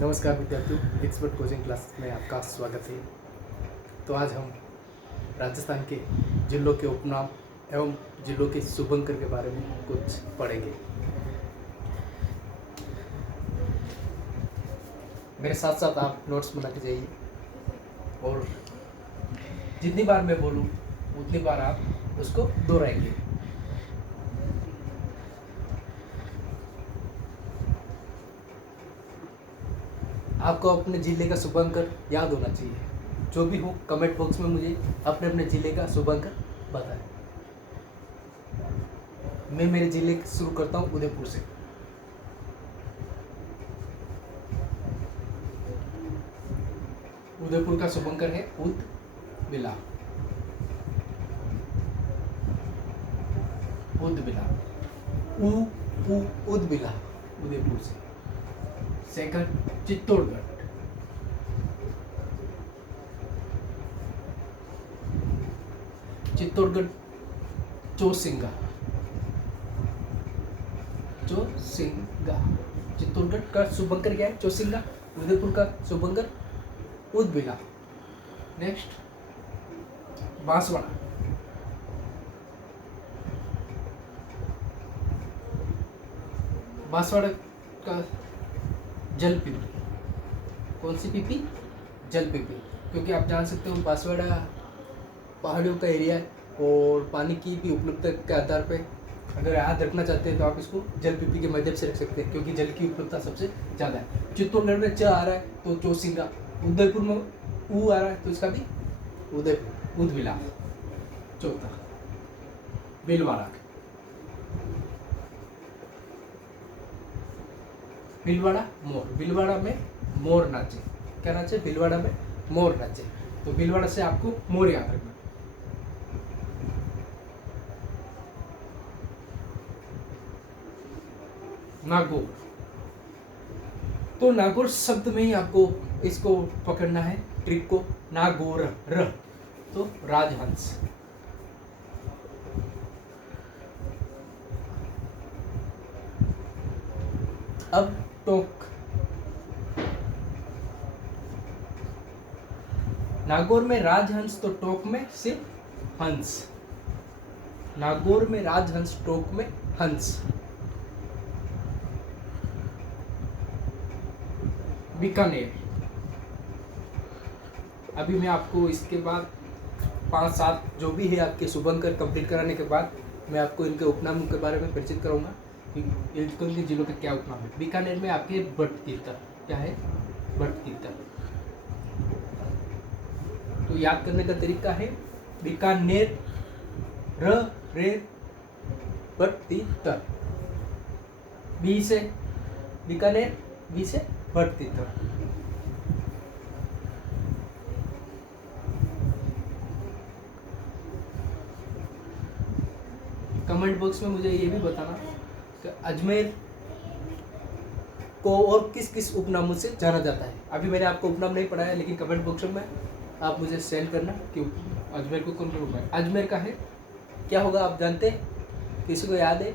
नमस्कार विद्यार्थियों, expert coaching class में आपका स्वागत है। तो आज हम राजस्थान के जिलों के उपनाम एवं जिलों के शुभंकर के बारे में कुछ पढ़ेंगे। मेरे साथ साथ आप नोट्स बना के जाइए और जितनी बार मैं बोलूँ उतनी बार आप उसको दोहराएंगे। आपको अपने जिले का शुभंकर याद होना चाहिए। जो भी हो कमेंट बॉक्स में मुझे अपने अपने जिले का शुभंकर बताएं। मैं मेरे जिले से शुरू करता हूँ, उदयपुर से। उदयपुर का शुभंकर है उदबिला। उदबिला उदबिला उदयपुर से। सेकंड चित्तौड़गढ़। चित्तौड़गढ़ चौसिंगा। चित्तौड़गढ़ का शुभंकर क्या है? चौसिंगा। उदयपुर का शुभंकर उदबिला। नेक्स्ट बांसवाड़ा। बांसवाड़ा का जलपीपी। कौन सी पीपी? जलपीपी। क्योंकि आप जान सकते हो बांसवाड़ा पहाड़ियों का एरिया है और पानी की भी उपलब्धता के आधार पे अगर याद रखना चाहते हैं तो आप इसको जलपीपी के माध्यम से रख सकते हैं, क्योंकि जल की उपलब्धता सबसे ज़्यादा है। चित्तौड़गढ़ में च आ रहा है तो चौसिंगा। उदयपुर में ऊ आ रहा है तो इसका भी उदयपुर उदबिला। चौथा भीलवाड़ा। भीलवाड़ा मोर। भीलवाड़ा में मोर नाचे। क्या नाचे? भीलवाड़ा में मोर नाचे। तो भीलवाड़ा से आपको मोर याद रखना। नागौर। तो नागौर शब्द में ही आपको इसको पकड़ना है, ट्रिक को। नागौर र तो राजहंस। अब टोक। नागौर में राजहंस तो टोक में सिर्फ हंस। नागौर में राजहंस, टोक में हंस। बीकानेर। अभी मैं आपको इसके बाद 5-7 जो भी है आपके शुभंकर कंप्लीट कराने के बाद मैं आपको इनके उपनामों के बारे में परिचित कराऊंगा कि इनके जिलों के क्या उपनाम है। बीकानेर में आपके बट तीतर। क्या है? बट तीतर। तो याद करने का तरीका है बीकानेर र रे बट तीतर। बी से बीकानेर, बी से बट तीतर। कमेंट बॉक्स में मुझे ये भी बताना कि अजमेर को और किस किस उपनामों से जाना जाता है। अभी मैंने आपको उपनाम नहीं पढ़ाया, लेकिन कमेंट बॉक्स में आप मुझे सेंड करना कि अजमेर को कौन कौन उपनाम है। अजमेर का है क्या होगा? आप जानते हैं? किसी को याद है?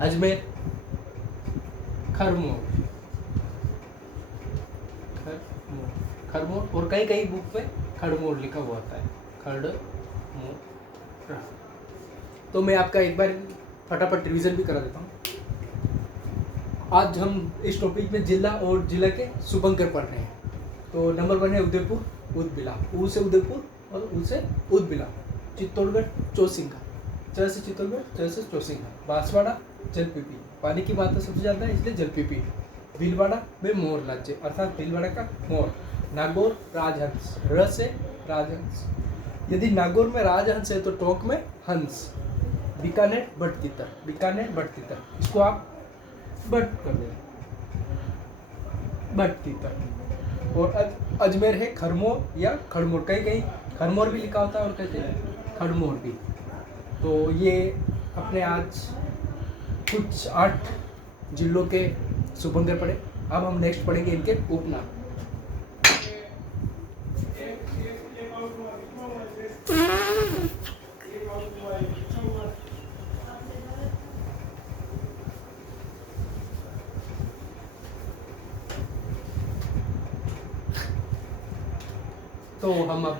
अजमेर खरमोर। खरमोर और कई कई बुक में खड़मोर लिखा हुआ होता है। खड़मोर। तो मैं आपका एक बार फटाफट रिवीजन भी करा देता हूँ। आज हम इस टॉपिक में जिला और जिला के शुभंकर पढ़ रहे हैं। तो नंबर 1 है उदयपुर उदबिला। ऊ से उदयपुर और ऊ से उदबिला। चित्तौड़गढ़ चौसिंगा। च से चित्तौड़गढ़, च से चौसिंगा। बांसवाड़ा जलपीपी। पानी की मात्रा सबसे ज़्यादा है इसलिए जलपीपी। भीलवाड़ा में मोर नाचे अर्थात भीलवाड़ा का मोर। नागौर राजहंस। र से राजहंस। यदि नागौर में राजहंस है तो टोक में हंस। बीकानेर बट तीतर। बीकानेर बट तीतर, इसको आप बट कर दें, बट तीतर। और अजमेर है खरमोर या खड़मोर। कहीं कहीं खरमोर भी लिखा होता है और कहते हैं खड़मोर भी। तो ये अपने आज कुछ 8 जिलों के शुभंकर पढ़े। अब हम नेक्स्ट पढ़ेंगे इनके उपनाम। तो हम अब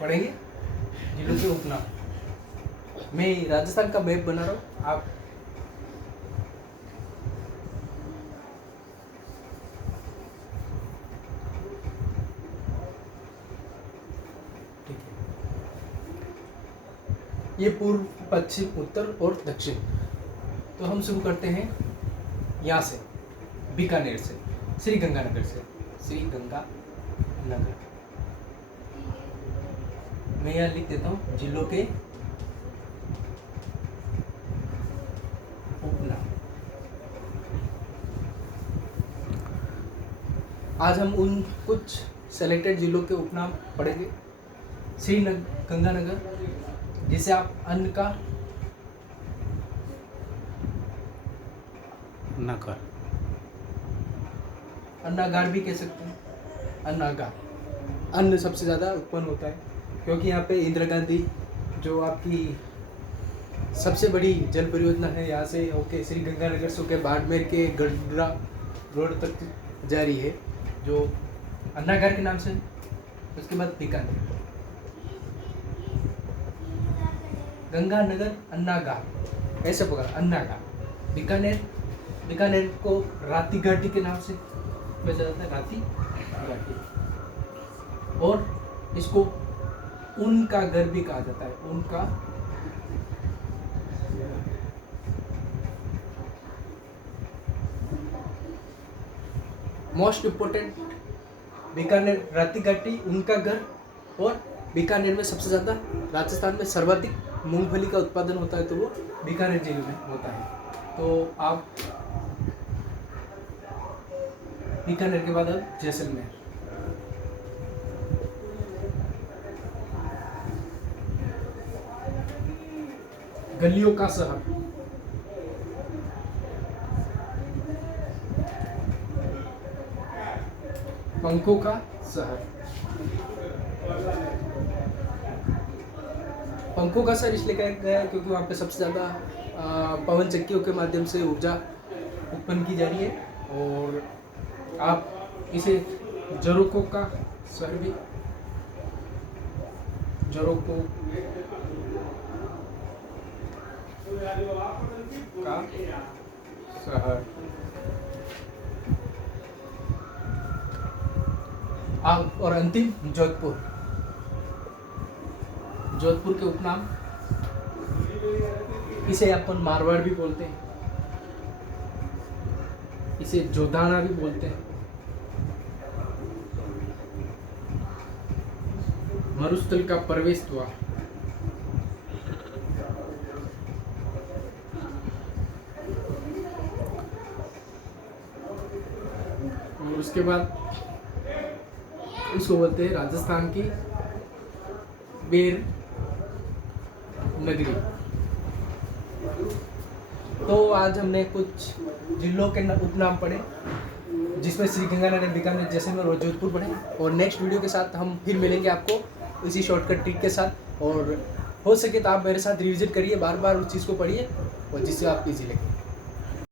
पढ़ेंगे जिलों के उपनाम। मैं राजस्थान का मैप बना रहा हूँ, आप ठीक है। ये पूर्व, पश्चिम, उत्तर और दक्षिण। तो हम शुरू करते हैं यहाँ से, बीकानेर से, श्री गंगानगर से। श्री गंगानगर मैं यहाँ लिख देता हूँ जिलों के उपनाम। आज हम उन कुछ सेलेक्टेड जिलों के उपनाम पढ़ेंगे। श्री गंगानगर, जिसे आप अन्न का नगर, अन्नागार भी कह सकते हैं। अन्नागार, अन्न सबसे ज़्यादा उत्पन्न होता है क्योंकि यहाँ पे इंदिरा गांधी जो आपकी सबसे बड़ी जल परियोजना है, यहाँ से होके श्री गंगानगर से होके बाड़मेर के गढ़ा रोड तक जा रही है, जो अन्नागार के नाम से। उसके बाद बीकानेर, गंगानगर, अन्नागार, ऐसे पकड़ा, अन्नागार। बीकानेर, बीकानेर को राती घाटी के नाम से जाना जाता है, राती घाटी। और इसको ऊन का घर भी कहा जाता है, ऊन का मोस्ट इम्पोर्टेंट। बीकानेर, राती घाटी, उनका घर। और बीकानेर में सबसे ज़्यादा, राजस्थान में सर्वाधिक मूंगफली का उत्पादन होता है, तो वो बीकानेर जिले में होता है। तो आप बीकानेर के बाद अब जैसलमेर। गलियों का शहर, पंखों का शहर। पंखों का शहर इसलिए कहा गया है क्योंकि वहाँ पे सबसे ज़्यादा पवन चक्कियों के माध्यम से ऊर्जा उत्पन्न की जा रही है। और आप इसे जोरोको का शहर भी, जोरोको का शहर। आप और अंतिम जोधपुर, जोधपुर के उपनाम, इसे अपन मारवाड़ भी बोलते हैं, इसे जोधाना भी बोलते हैं, मरुस्थल का प्रवेश द्वार। और उसके बाद इसको बोलते हैं राजस्थान की बेर नगरी। तो आज हमने कुछ जिलों के उपनाम पढ़े, जिसमें श्री गंगानगर, बीकानेर, जैसलमेर और जोधपुर पढ़े। और नेक्स्ट वीडियो के साथ हम फिर मिलेंगे आपको इसी शॉर्टकट ट्रिक के साथ। और हो सके तो आप मेरे साथ रिविजन करिए, बार बार उस चीज़ को पढ़िए और जिससे आप इजी लगे।